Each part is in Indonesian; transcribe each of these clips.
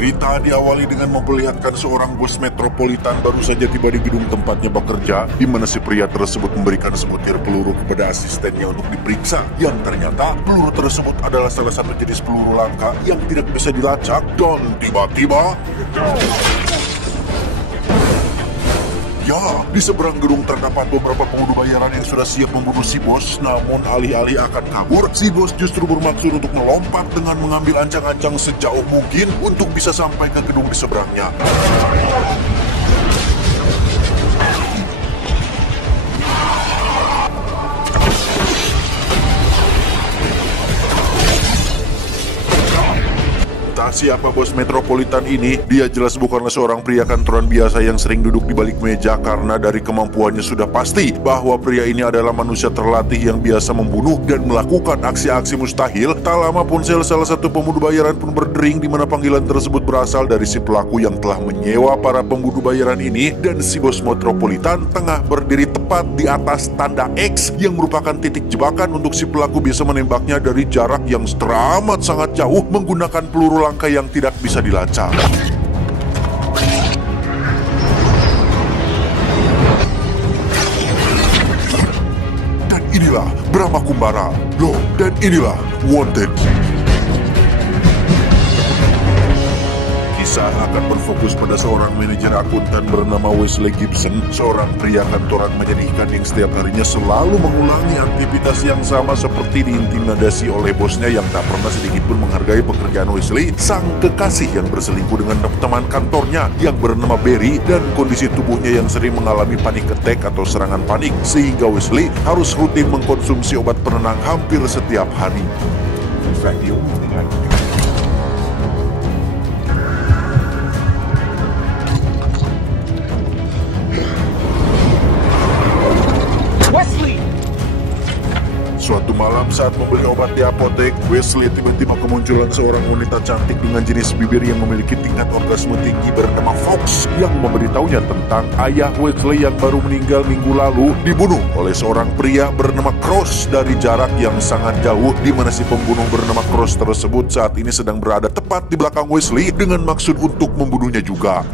Cerita diawali dengan memperlihatkan seorang bos metropolitan baru saja tiba di gedung tempatnya bekerja, di mana si pria tersebut memberikan sebutir peluru kepada asistennya untuk diperiksa, yang ternyata peluru tersebut adalah salah satu jenis peluru langka yang tidak bisa dilacak, dan tiba-tiba... Ya, di seberang gedung terdapat beberapa pengunduh bayaran yang sudah siap membunuh si bos, namun alih-alih akan kabur, si bos justru bermaksud untuk melompat dengan mengambil ancang-ancang sejauh mungkin untuk bisa sampai ke gedung di seberangnya. Siapa bos metropolitan ini? Dia jelas bukanlah seorang pria kantoran biasa yang sering duduk di balik meja, karena dari kemampuannya sudah pasti bahwa pria ini adalah manusia terlatih yang biasa membunuh dan melakukan aksi-aksi mustahil. Tak lama ponsel salah satu pembunuh bayaran pun berdering, di mana panggilan tersebut berasal dari si pelaku yang telah menyewa para pembunuh bayaran ini, dan si bos metropolitan tengah berdiri tepat di atas tanda X yang merupakan titik jebakan untuk si pelaku bisa menembaknya dari jarak yang teramat sangat jauh menggunakan peluru langka yang tidak bisa dilacak. Dan inilah Brahma Kumbara. Loh, dan inilah Wanted. Kisah akan berfokus pada seorang manajer akuntan bernama Wesley Gibson, seorang pria kantoran menyedihkan yang setiap harinya selalu mengulangi aktivitas yang sama seperti diintimidasi oleh bosnya yang tak pernah sedikit pun menghargai pekerjaan Wesley, sang kekasih yang berselingkuh dengan teman kantornya yang bernama Barry, dan kondisi tubuhnya yang sering mengalami panic attack atau serangan panik, sehingga Wesley harus rutin mengkonsumsi obat penenang hampir setiap hari. Suatu malam saat membeli obat di apotek, Wesley tiba-tiba kemunculan seorang wanita cantik dengan jenis bibir yang memiliki tingkat orgasme tinggi bernama Fox, yang memberitahunya tentang ayah Wesley yang baru meninggal minggu lalu dibunuh oleh seorang pria bernama Cross dari jarak yang sangat jauh, di mana si pembunuh bernama Cross tersebut saat ini sedang berada tepat di belakang Wesley dengan maksud untuk membunuhnya juga.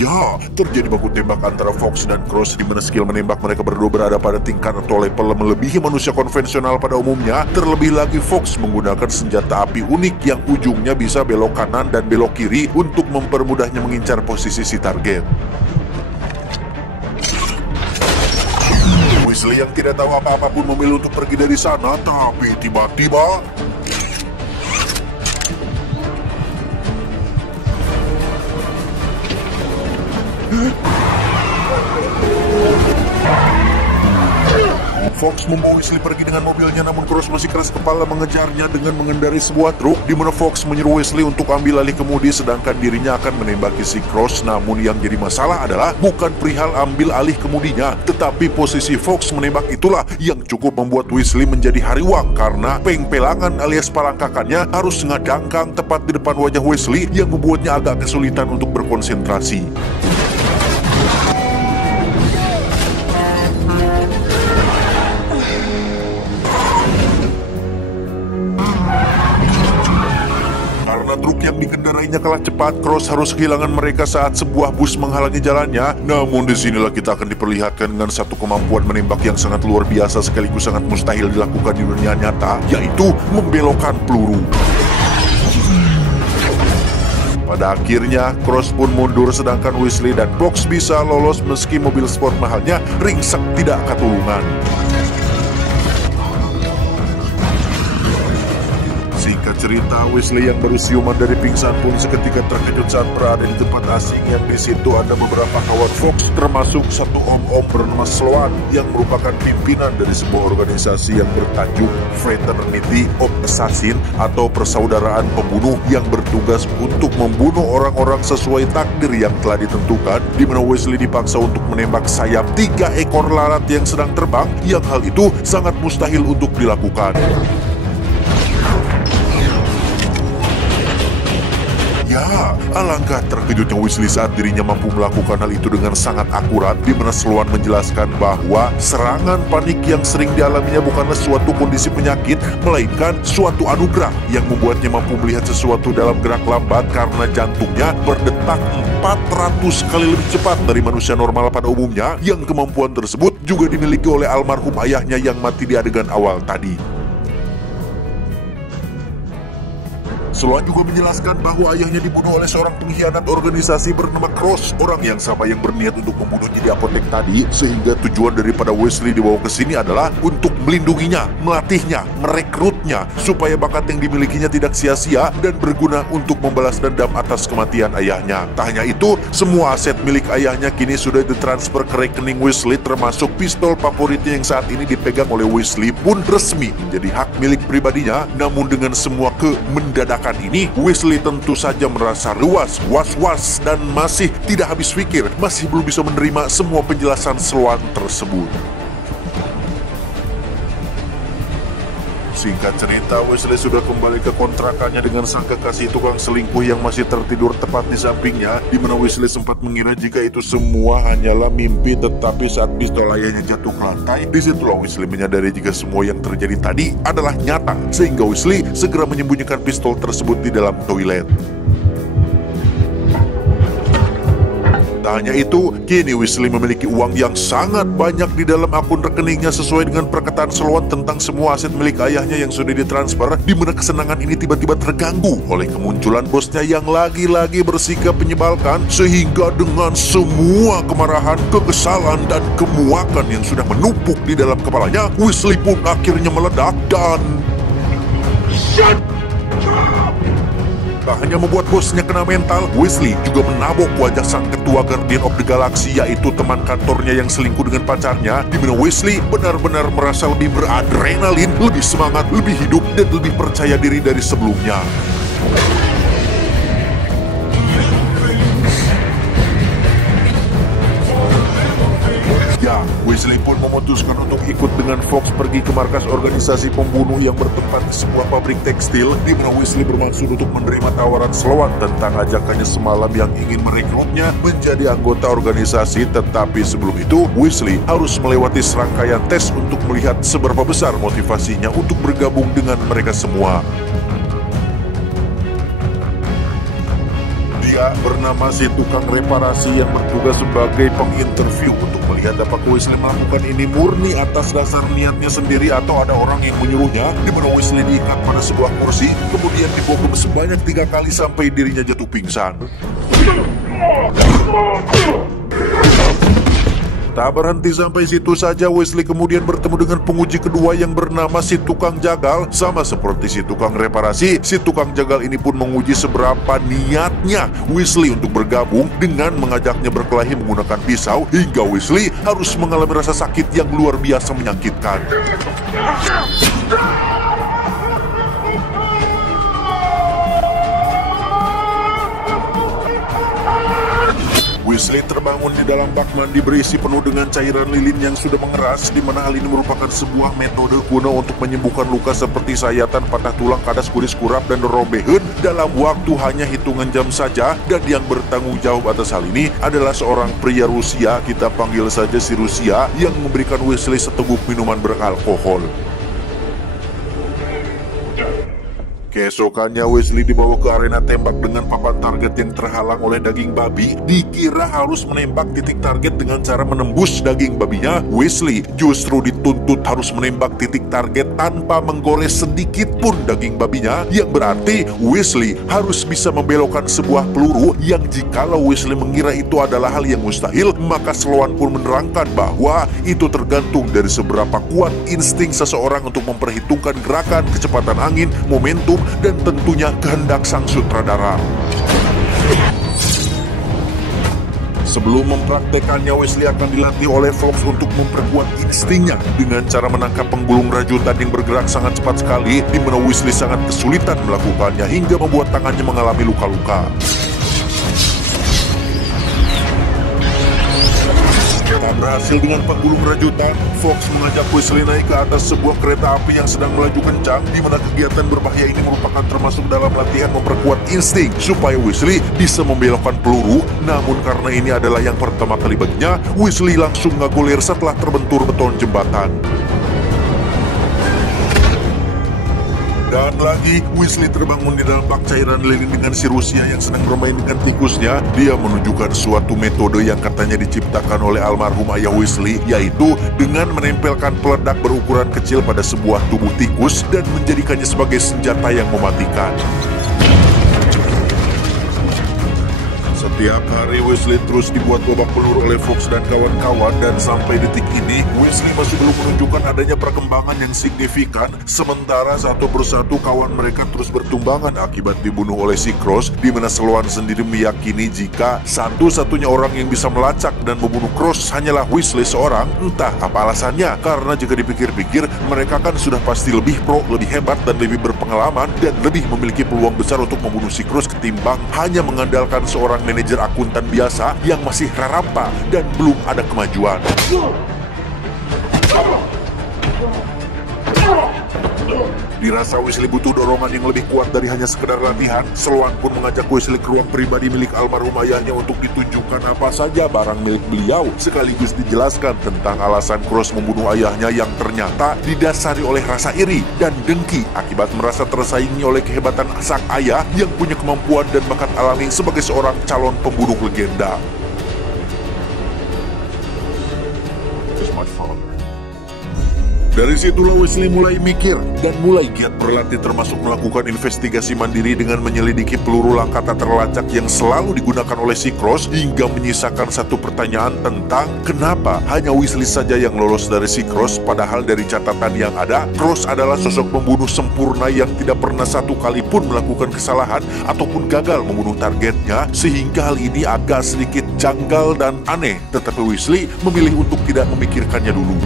Ya, terjadi baku tembak antara Fox dan Cross, di mana skill menembak mereka berdua berada pada tingkat atau level melebihi manusia konvensional pada umumnya. Terlebih lagi Fox menggunakan senjata api unik yang ujungnya bisa belok kanan dan belok kiri untuk mempermudahnya mengincar posisi si target. Wesley yang tidak tahu apa-apa pun memilih untuk pergi dari sana, tapi tiba-tiba... Fox membawa Wesley pergi dengan mobilnya, namun Cross masih keras kepala mengejarnya dengan mengendarai sebuah truk, di mana Fox menyuruh Wesley untuk ambil alih kemudi sedangkan dirinya akan menembaki si Cross. Namun yang jadi masalah adalah bukan perihal ambil alih kemudinya, tetapi posisi Fox menembak itulah yang cukup membuat Wesley menjadi hariwang, karena peng-pelangan alias palangkakannya harus ngadangkang tepat di depan wajah Wesley yang membuatnya agak kesulitan untuk berkonsentrasi. Truk yang dikendarainya kalah cepat, Cross harus kehilangan mereka saat sebuah bus menghalangi jalannya. Namun disinilah kita akan diperlihatkan dengan satu kemampuan menembak yang sangat luar biasa sekaligus sangat mustahil dilakukan di dunia nyata, yaitu membelokkan peluru. Pada akhirnya, Cross pun mundur sedangkan Wesley dan Fox bisa lolos meski mobil sport mahalnya ringsek tidak ketulungan. Singkat cerita, Wesley yang baru siuman dari pingsan pun seketika terkejut saat berada di tempat asing, yang di situ ada beberapa kawan Fox, termasuk satu om-om bernama Sloan yang merupakan pimpinan dari sebuah organisasi yang bertajuk Fraternity of Assassin atau persaudaraan pembunuh, yang bertugas untuk membunuh orang-orang sesuai takdir yang telah ditentukan, di mana Wesley dipaksa untuk menembak sayap 3 ekor lalat yang sedang terbang, yang hal itu sangat mustahil untuk dilakukan. Ya, Alangkah terkejutnya Wesley saat dirinya mampu melakukan hal itu dengan sangat akurat, di mana Sloan menjelaskan bahwa serangan panik yang sering dialaminya bukanlah suatu kondisi penyakit, melainkan suatu anugerah yang membuatnya mampu melihat sesuatu dalam gerak lambat karena jantungnya berdetak 400 kali lebih cepat dari manusia normal pada umumnya, yang kemampuan tersebut juga dimiliki oleh almarhum ayahnya yang mati di adegan awal tadi. Sloan juga menjelaskan bahwa ayahnya dibunuh oleh seorang pengkhianat organisasi bernama Cross, orang yang sama yang berniat untuk membunuhnya di apotek tadi, sehingga tujuan daripada Wesley dibawa ke sini adalah untuk melindunginya, melatihnya, merekrutnya, supaya bakat yang dimilikinya tidak sia-sia dan berguna untuk membalas dendam atas kematian ayahnya. Tak hanya itu, semua aset milik ayahnya kini sudah ditransfer ke rekening Wesley, termasuk pistol favoritnya yang saat ini dipegang oleh Wesley pun resmi menjadi hak milik pribadinya. Namun dengan semua kemendadakan ini, Wesley tentu saja merasa luas, was-was, dan masih tidak habis pikir, masih belum bisa menerima semua penjelasan Sloan tersebut. Singkat cerita, Wesley sudah kembali ke kontrakannya dengan sang kekasih tukang selingkuh yang masih tertidur tepat di sampingnya, di mana Wesley sempat mengira jika itu semua hanyalah mimpi. Tetapi saat pistol ayahnya jatuh ke lantai, disitulah Wesley menyadari jika semua yang terjadi tadi adalah nyata, sehingga Wesley segera menyembunyikan pistol tersebut di dalam toilet. Tak hanya itu, kini Wesley memiliki uang yang sangat banyak di dalam akun rekeningnya sesuai dengan perkataan Sloan tentang semua aset milik ayahnya yang sudah ditransfer, di mana kesenangan ini tiba-tiba terganggu oleh kemunculan bosnya yang lagi-lagi bersikap menyebalkan, sehingga dengan semua kemarahan, kekesalan, dan kemuakan yang sudah menumpuk di dalam kepalanya, Wesley pun akhirnya meledak dan... Tak hanya membuat bosnya kena mental, Wesley juga menabok wajah sang ketua Guardian of the Galaxy, yaitu teman kantornya yang selingkuh dengan pacarnya, di mana Wesley benar-benar merasa lebih beradrenalin, lebih semangat, lebih hidup, dan lebih percaya diri dari sebelumnya. Wesley pun memutuskan untuk ikut dengan Fox pergi ke markas organisasi pembunuh yang bertempat di sebuah pabrik tekstil, di mana Wesley bermaksud untuk menerima tawaran Sloan tentang ajakannya semalam yang ingin merekrutnya menjadi anggota organisasi. Tetapi sebelum itu, Wesley harus melewati serangkaian tes untuk melihat seberapa besar motivasinya untuk bergabung dengan mereka semua. Dia bernama si tukang reparasi yang bertugas sebagai penginterview untuk melihat apakah Wesley melakukan ini murni atas dasar niatnya sendiri atau ada orang yang menyuruhnya, di mana Wesley diikat pada sebuah kursi, kemudian dibokong sebanyak 3 kali sampai dirinya jatuh pingsan. Tak berhenti sampai situ saja, Wesley kemudian bertemu dengan penguji kedua yang bernama si tukang jagal. Sama seperti si tukang reparasi, si tukang jagal ini pun menguji seberapa niatnya Wesley untuk bergabung dengan mengajaknya berkelahi menggunakan pisau, hingga Wesley harus mengalami rasa sakit yang luar biasa menyakitkan. Wesley terbangun di dalam bak mandi berisi penuh dengan cairan lilin yang sudah mengeras, di mana hal ini merupakan sebuah metode kuno untuk menyembuhkan luka seperti sayatan, patah tulang, kadas, kuris, kurap, dan robehan dalam waktu hanya hitungan jam saja. Dan yang bertanggung jawab atas hal ini adalah seorang pria Rusia, kita panggil saja si Rusia, yang memberikan Wesley seteguk minuman beralkohol. Keesokannya Wesley dibawa ke arena tembak dengan papan target yang terhalang oleh daging babi. Dikira harus menembak titik target dengan cara menembus daging babinya, Wesley justru dituntut harus menembak titik target tanpa menggores sedikit pun daging babinya, yang berarti Wesley harus bisa membelokkan sebuah peluru yang jikalau Wesley mengira itu adalah hal yang mustahil, maka Sloan pun menerangkan bahwa itu tergantung dari seberapa kuat insting seseorang untuk memperhitungkan gerakan, kecepatan angin, momentum, dan tentunya kehendak sang sutradara. Sebelum mempraktekannya, Wesley akan dilatih oleh Fox untuk memperkuat instingnya dengan cara menangkap penggulung rajutan yang bergerak sangat cepat sekali, di mana Wesley sangat kesulitan melakukannya hingga membuat tangannya mengalami luka-luka. Tak berhasil dengan penggulung rajutan, Fox mengajak Wesley naik ke atas sebuah kereta api yang sedang melaju kencang, di mana kegiatan berbahaya ini merupakan termasuk dalam latihan memperkuat insting supaya Wesley bisa membelokkan peluru. Namun karena ini adalah yang pertama kali baginya, Wesley langsung ngagolir setelah terbentur beton jembatan. Dan lagi, Wesley terbangun di dalam bak cairan lilin dengan si Rusia yang sedang bermain dengan tikusnya. Dia menunjukkan suatu metode yang katanya diciptakan oleh almarhum ayah Wesley, yaitu dengan menempelkan peledak berukuran kecil pada sebuah tubuh tikus dan menjadikannya sebagai senjata yang mematikan. Setiap hari Wesley terus dibuat babak belur oleh Fox dan kawan-kawan, dan sampai detik ini Wesley masih belum menunjukkan adanya perkembangan yang signifikan. Sementara satu persatu kawan mereka terus bertumbangan akibat dibunuh oleh si Cross, di mana Sloan sendiri meyakini jika satu-satunya orang yang bisa melacak dan membunuh Cross hanyalah Wesley seorang. Entah apa alasannya, karena jika dipikir-pikir mereka kan sudah pasti lebih pro, lebih hebat, dan lebih berpengalaman, dan lebih memiliki peluang besar untuk membunuh si Cross ketimbang hanya mengandalkan seorang manajer akuntan biasa yang masih rarampa dan belum ada kemajuan. Dirasa Wesley butuh dorongan yang lebih kuat dari hanya sekedar latihan, Sloan pun mengajak Wesley ke ruang pribadi milik almarhum ayahnya untuk ditunjukkan apa saja barang milik beliau, sekaligus dijelaskan tentang alasan Cross membunuh ayahnya yang ternyata didasari oleh rasa iri dan dengki akibat merasa tersaingi oleh kehebatan sang ayah yang punya kemampuan dan bakat alami sebagai seorang calon pembunuh legenda. Dari situlah Wesley mulai mikir dan mulai giat berlatih, termasuk melakukan investigasi mandiri dengan menyelidiki peluru langka tak terlacak yang selalu digunakan oleh si Cross, hingga menyisakan satu pertanyaan tentang kenapa hanya Wesley saja yang lolos dari si Cross, padahal dari catatan yang ada, Cross adalah sosok pembunuh sempurna yang tidak pernah satu kali pun melakukan kesalahan ataupun gagal membunuh targetnya, sehingga hal ini agak sedikit janggal dan aneh. Tetapi Wesley memilih untuk tidak memikirkannya dulu.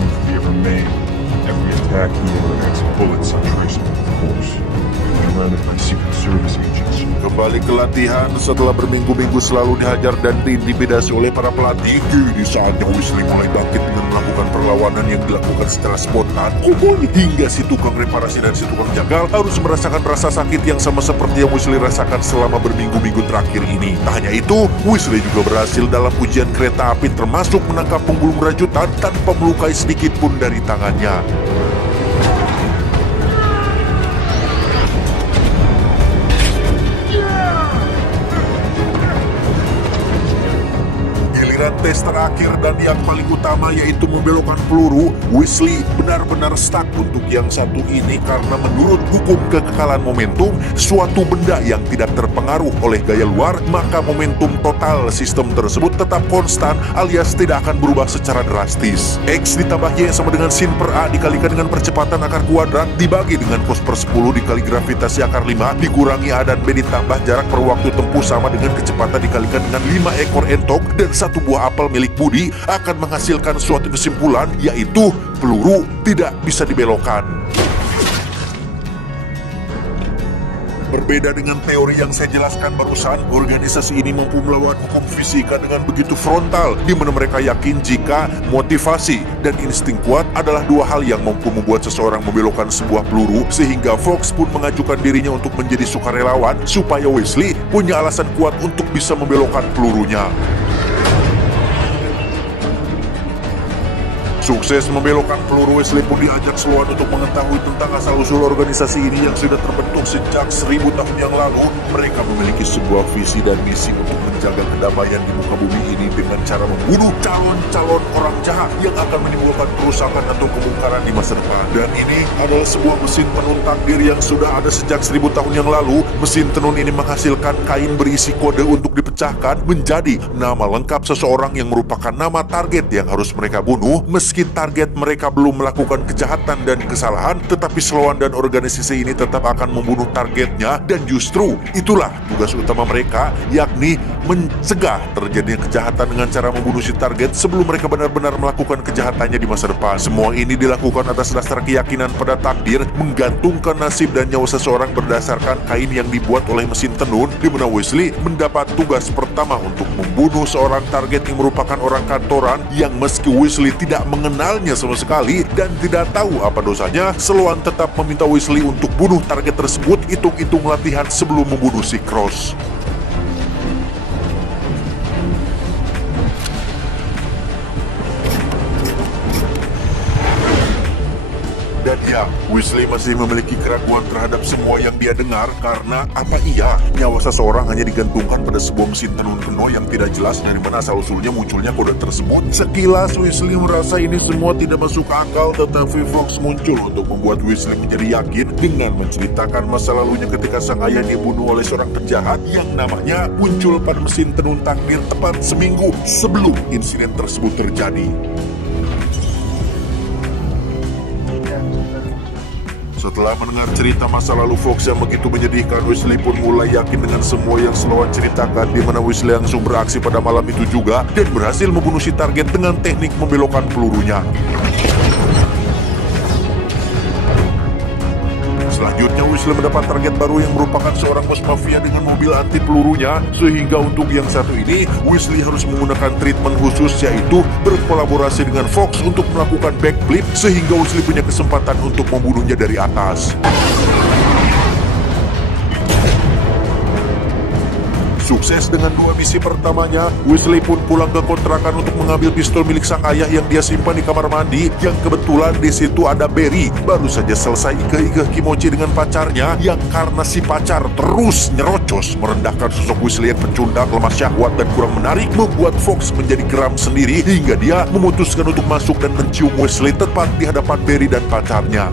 Attack eliminates bullet saturation with force. Surrounded by Secret Service agents. Kembali ke latihan setelah berminggu-minggu selalu dihajar dan diintimidasi oleh para pelatih. Kini saatnya Wesley mulai bangkit dengan melakukan perlawanan yang dilakukan secara spontan. Hingga si tukang reparasi dan si tukang jagal harus merasakan rasa sakit yang sama seperti yang Wesley rasakan selama berminggu-minggu terakhir ini. Tak hanya itu, Wesley juga berhasil dalam ujian kereta api, termasuk menangkap penggulung rajutan tanpa melukai sedikit pun dari tangannya. Tes terakhir dan yang paling utama, yaitu membelokkan peluru, Wesley benar-benar stuck untuk yang satu ini karena menurut hukum kekekalan momentum, suatu benda yang tidak terpengaruh oleh gaya luar, maka momentum total sistem tersebut tetap konstan alias tidak akan berubah secara drastis. X ditambah Y sama dengan sin per A dikalikan dengan percepatan akar kuadrat dibagi dengan cos per 10 dikali gravitasi akar 5 dikurangi A dan B ditambah jarak per waktu tempuh sama dengan kecepatan dikalikan dengan 5 ekor entok dan satu buah apel milik Budi akan menghasilkan suatu kesimpulan, yaitu peluru tidak bisa dibelokkan. Berbeda dengan teori yang saya jelaskan barusan, organisasi ini mampu melawan hukum fisika dengan begitu frontal, di mana mereka yakin jika motivasi dan insting kuat adalah dua hal yang mampu membuat seseorang membelokkan sebuah peluru, sehingga Fox pun mengajukan dirinya untuk menjadi sukarelawan supaya Wesley punya alasan kuat untuk bisa membelokkan pelurunya. Sukses membelokkan peluru, Wesley pun diajak Sloan untuk mengetahui tentang asal-usul organisasi ini yang sudah terbentuk sejak 1000 tahun yang lalu. Mereka memiliki sebuah visi dan misi untuk menjaga kedamaian di muka bumi ini dengan cara membunuh calon-calon orang jahat yang akan menimbulkan kerusakan atau kemungkaran di masa depan. Dan ini adalah sebuah mesin tenun takdir yang sudah ada sejak 1000 tahun yang lalu. Mesin tenun ini menghasilkan kain berisi kode untuk dipecahkan menjadi nama lengkap seseorang yang merupakan nama target yang harus mereka bunuh. Meski target mereka belum melakukan kejahatan dan kesalahan, tetapi Sloan dan organisasi ini tetap akan membunuh targetnya, dan justru itulah tugas utama mereka, yakni mencegah terjadinya kejahatan dengan cara membunuh si target sebelum mereka benar-benar melakukan kejahatannya di masa depan. Semua ini dilakukan atas dasar keyakinan pada takdir, menggantungkan nasib dan nyawa seseorang berdasarkan kain yang dibuat oleh mesin tenun, di mana Wesley mendapat tugas pertama untuk membunuh seorang target yang merupakan orang kantoran yang meski Weasley tidak mengenalnya sama sekali dan tidak tahu apa dosanya, Sloan tetap meminta Weasley untuk bunuh target tersebut, hitung-hitung latihan sebelum membunuh si Cross. Dan ya, Weasley masih memiliki keraguan terhadap semua yang dia dengar karena apa iya nyawa seseorang hanya digantungkan pada sebuah mesin tenun penuh yang tidak jelas dari mana asal-usulnya munculnya kode tersebut. Sekilas Weasley merasa ini semua tidak masuk akal, tetapi Fawkes muncul untuk membuat Weasley menjadi yakin dengan menceritakan masa lalunya ketika sang ayah dibunuh oleh seorang penjahat yang namanya muncul pada mesin tenun takdir tepat seminggu sebelum insiden tersebut terjadi. Setelah mendengar cerita masa lalu Fawkes yang begitu menyedihkan, Weasley pun mulai yakin dengan semua yang Sloan ceritakan, di mana Weasley langsung beraksi pada malam itu juga dan berhasil membunuh si target dengan teknik membelokkan pelurunya. Selanjutnya Weasley mendapat target baru yang merupakan seorang bos mafia dengan mobil anti pelurunya, sehingga untuk yang satu ini Weasley harus menggunakan treatment khusus, yaitu berkolaborasi dengan Fawkes untuk melakukan backflip sehingga Weasley punya kesempatan untuk membunuhnya dari atas. Sukses dengan 2 misi pertamanya, Weasley pun pulang ke kontrakan untuk mengambil pistol milik sang ayah yang dia simpan di kamar mandi, yang kebetulan di situ ada Barry. Baru saja selesai ikeh-ikeh kimochi dengan pacarnya, yang karena si pacar terus nyerocos merendahkan sosok Weasley yang pecundang, lemah syahwat dan kurang menarik, membuat Fawkes menjadi geram sendiri hingga dia memutuskan untuk masuk dan mencium Weasley tepat di hadapan Barry dan pacarnya.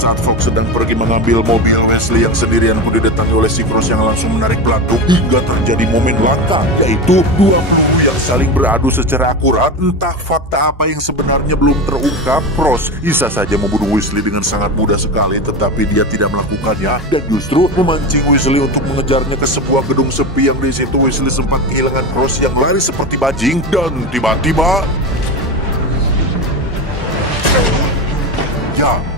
Saat Fawkes sedang pergi mengambil mobil, Weasley yang sendirian pun didatangi oleh si Cross yang langsung menarik pelatuk hingga terjadi momen langka, yaitu 2 peluru yang saling beradu secara akurat. Entah fakta apa yang sebenarnya belum terungkap, Cross bisa saja membunuh Weasley dengan sangat mudah sekali, tetapi dia tidak melakukannya dan justru memancing Weasley untuk mengejarnya ke sebuah gedung sepi yang di situ Weasley sempat kehilangan Cross yang lari seperti bajing dan tiba-tiba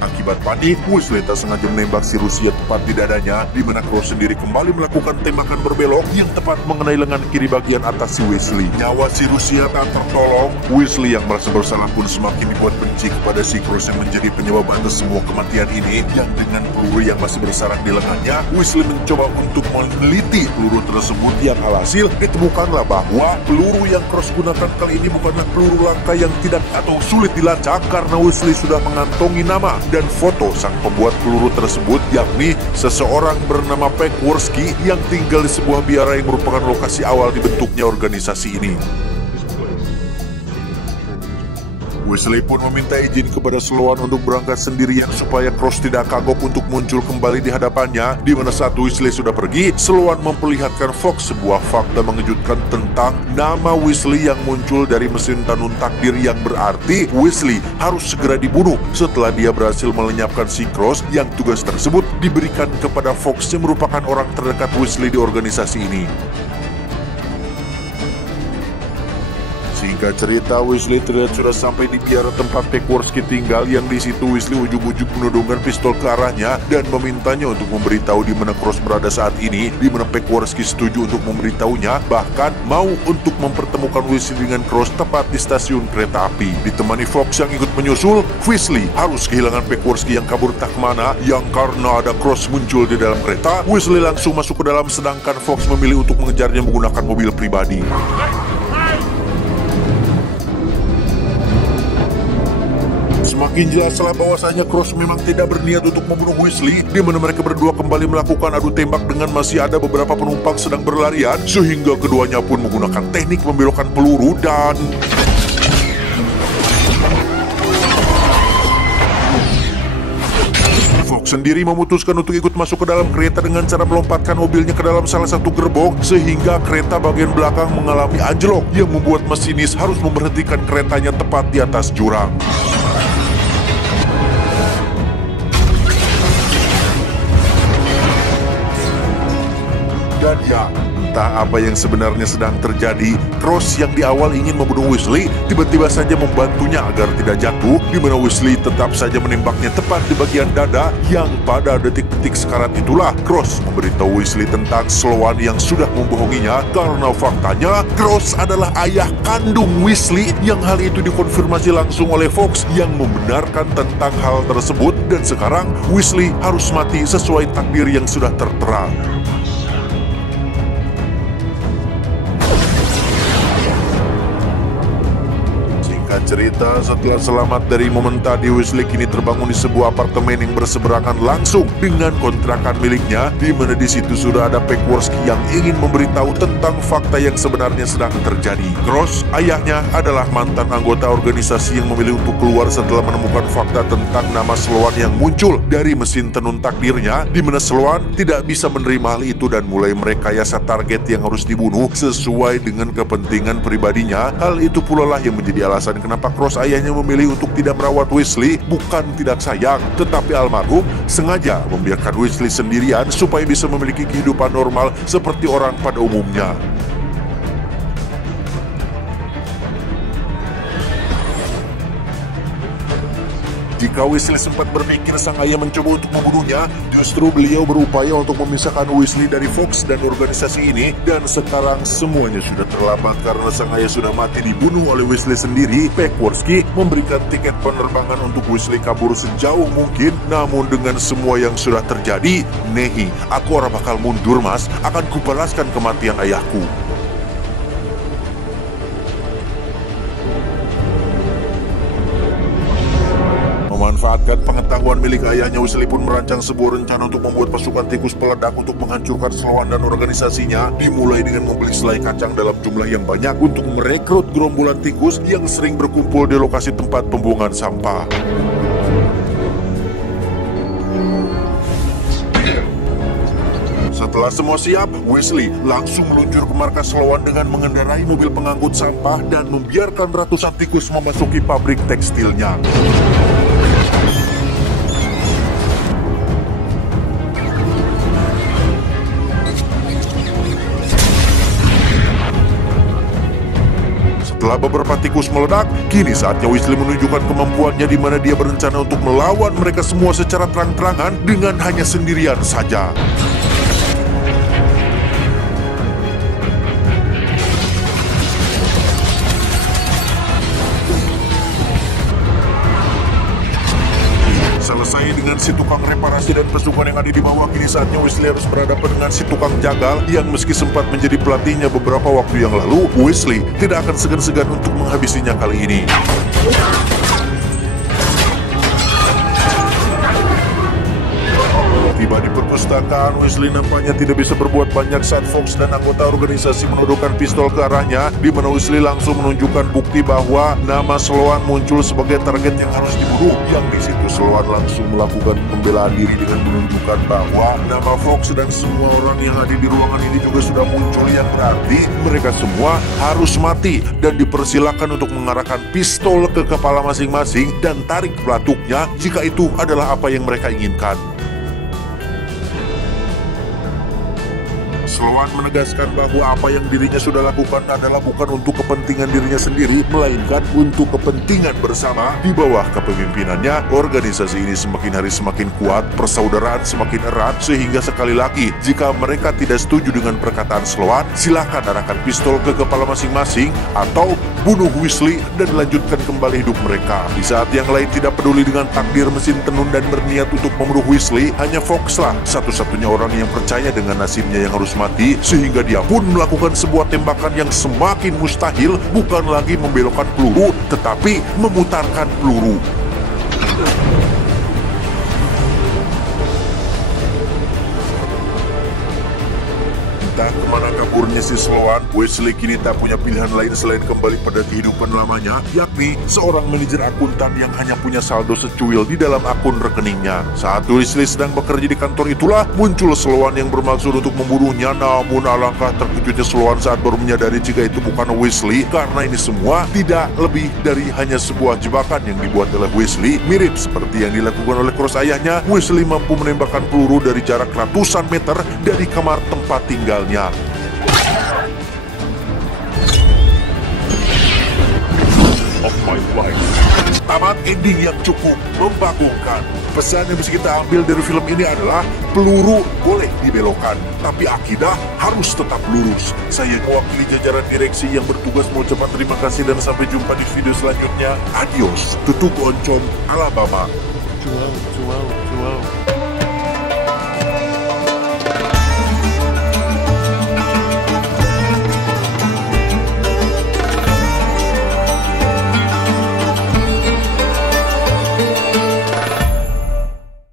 akibat panik, Weasley tak sengaja menembak si Rusia tepat di dadanya, di mana Cross sendiri kembali melakukan tembakan berbelok yang tepat mengenai lengan kiri bagian atas si Weasley. Nyawa si Rusia tak tertolong, Weasley yang merasa bersalah pun semakin dibuat benci kepada si Cross yang menjadi penyebab atas semua kematian ini, yang dengan peluru yang masih bersarang di lengannya, Weasley mencoba untuk meneliti peluru tersebut, yang alhasil ditemukanlah bahwa peluru yang Cross gunakan kali ini bukanlah peluru langka yang tidak atau sulit dilacak, karena Weasley sudah mengantongi nama dan foto sang pembuat peluru tersebut, yakni seseorang bernama Peckworski yang tinggal di sebuah biara yang merupakan lokasi awal dibentuknya organisasi ini. Weasley pun meminta izin kepada Sloan untuk berangkat sendirian supaya Cross tidak kagok untuk muncul kembali di hadapannya, di mana saat Weasley sudah pergi, Sloan memperlihatkan Fawkes sebuah fakta mengejutkan tentang nama Weasley yang muncul dari mesin tenun takdir, yang berarti Weasley harus segera dibunuh setelah dia berhasil melenyapkan si Cross, yang tugas tersebut diberikan kepada Fawkes yang merupakan orang terdekat Weasley di organisasi ini. Singkat cerita, Weasley terlihat sudah sampai di biara tempat Peckworski tinggal, yang di situ Weasley ujung-ujung menodongkan pistol ke arahnya dan memintanya untuk memberitahu di mana Cross berada saat ini, di mana Peckworski setuju untuk memberitahunya, bahkan mau untuk mempertemukan Weasley dengan Cross tepat di stasiun kereta api. Ditemani Fawkes yang ikut menyusul, Weasley harus kehilangan Peckworski yang kabur tak kemana, yang karena ada Cross muncul di dalam kereta, Weasley langsung masuk ke dalam, sedangkan Fawkes memilih untuk mengejarnya menggunakan mobil pribadi. Semakin jelaslah bahwasanya Cross memang tidak berniat untuk membunuh Weasley, di mana mereka berdua kembali melakukan adu tembak dengan masih ada beberapa penumpang sedang berlarian, sehingga keduanya pun menggunakan teknik membelokkan peluru dan Fawkes sendiri memutuskan untuk ikut masuk ke dalam kereta dengan cara melompatkan mobilnya ke dalam salah satu gerbong, sehingga kereta bagian belakang mengalami anjlok yang membuat masinis harus memberhentikan keretanya tepat di atas jurang. Dan ya, Entah apa yang sebenarnya sedang terjadi, Cross yang di awal ingin membunuh Weasley tiba-tiba saja membantunya agar tidak jatuh, di mana Weasley tetap saja menembaknya tepat di bagian dada yang pada detik-detik sekarat itulah Cross memberitahu Weasley tentang Sloan yang sudah membohonginya karena faktanya Cross adalah ayah kandung Weasley, yang hal itu dikonfirmasi langsung oleh Fawkes yang membenarkan tentang hal tersebut, dan sekarang Weasley harus mati sesuai takdir yang sudah tertera. Cerita, setelah selamat dari momen tadi, Weasley kini terbangun di sebuah apartemen yang berseberangan langsung dengan kontrakan miliknya, di mana di situ sudah ada Peckworski yang ingin memberitahu tentang fakta yang sebenarnya sedang terjadi. Cross, ayahnya, adalah mantan anggota organisasi yang memilih untuk keluar setelah menemukan fakta tentang nama Sloan yang muncul dari mesin tenun takdirnya, di mana Sloan tidak bisa menerima hal itu dan mulai merekayasa target yang harus dibunuh sesuai dengan kepentingan pribadinya. Hal itu pula lah yang menjadi alasan kenapa Cross ayahnya memilih untuk tidak merawat Weasley, bukan tidak sayang, tetapi almarhum sengaja membiarkan Weasley sendirian supaya bisa memiliki kehidupan normal seperti orang pada umumnya. Jika Weasley sempat berpikir sang ayah mencoba untuk membunuhnya, justru beliau berupaya untuk memisahkan Weasley dari Fawkes dan organisasi ini, dan sekarang semuanya sudah terlambat karena sang ayah sudah mati dibunuh oleh Weasley sendiri. Peckworski memberikan tiket penerbangan untuk Weasley kabur sejauh mungkin, namun dengan semua yang sudah terjadi, nehi, aku ora bakal mundur mas, akan kubalaskan kematian ayahku. Memanfaatkan pengetahuan milik ayahnya, Weasley pun merancang sebuah rencana untuk membuat pasukan tikus peledak untuk menghancurkan Sloan dan organisasinya, dimulai dengan membeli selai kacang dalam jumlah yang banyak untuk merekrut gerombolan tikus yang sering berkumpul di lokasi tempat pembuangan sampah. Setelah semua siap, Weasley langsung meluncur ke markas Sloan dengan mengendarai mobil pengangkut sampah dan membiarkan ratusan tikus memasuki pabrik tekstilnya. Setelah beberapa tikus meledak, kini saatnya Weasley menunjukkan kemampuannya, di mana dia berencana untuk melawan mereka semua secara terang-terangan dengan hanya sendirian saja. Selesai dengan si tukang reparasi dan pasukan yang ada di bawah, kini saatnya Weasley harus berhadapan dengan si tukang jagal yang meski sempat menjadi pelatihnya beberapa waktu yang lalu, Weasley tidak akan segan-segan untuk menghabisinya kali ini. Tiba di perpustakaan, Weasley nampaknya tidak bisa berbuat banyak saat Fawkes dan anggota organisasi menodongkan pistol ke arahnya, di mana Weasley langsung menunjukkan bukti bahwa nama Sloan muncul sebagai target yang harus dibunuh. Yang di situ Sloan langsung melakukan pembelaan diri dengan menunjukkan bahwa nama Fawkes dan semua orang yang ada di ruangan ini juga sudah muncul, yang berarti mereka semua harus mati dan dipersilakan untuk mengarahkan pistol ke kepala masing-masing dan tarik pelatuknya jika itu adalah apa yang mereka inginkan. Sloan menegaskan bahwa apa yang dirinya sudah lakukan adalah bukan untuk kepentingan dirinya sendiri, melainkan untuk kepentingan bersama. Di bawah kepemimpinannya, organisasi ini semakin hari semakin kuat, persaudaraan semakin erat, sehingga sekali lagi, jika mereka tidak setuju dengan perkataan Sloan, silahkan arahkan pistol ke kepala masing-masing, atau bunuh Weasley dan lanjutkan kembali hidup mereka. Di saat yang lain tidak peduli dengan takdir mesin tenun dan berniat untuk membunuh Weasley, hanya Fawkes lah satu-satunya orang yang percaya dengan nasibnya yang harus mati, sehingga dia pun melakukan sebuah tembakan yang semakin mustahil, bukan lagi membelokkan peluru, tetapi memutarkan peluru. Entah kemana kaburnya si Sloan, Weasley kini tak punya pilihan lain selain kembali pada kehidupan lamanya, yakni seorang manajer akuntan yang hanya punya saldo secuil di dalam akun rekeningnya. Saat Weasley sedang bekerja di kantor itulah, muncul Sloan yang bermaksud untuk membunuhnya, namun alangkah terkejutnya Sloan saat baru menyadari jika itu bukan Weasley, karena ini semua tidak lebih dari hanya sebuah jebakan yang dibuat oleh Weasley. Mirip seperti yang dilakukan oleh Cross ayahnya, Weasley mampu menembakkan peluru dari jarak ratusan meter dari kamar tempat tinggalnya. of my life. Tamat ending yang cukup membagongkan. Pesan yang bisa kita ambil dari film ini adalah peluru boleh dibelokkan, tapi akidah harus tetap lurus. Saya mewakili jajaran direksi yang bertugas mengucapkan terima kasih dan sampai jumpa di video selanjutnya. Adios, tutup oncom Alabama. João.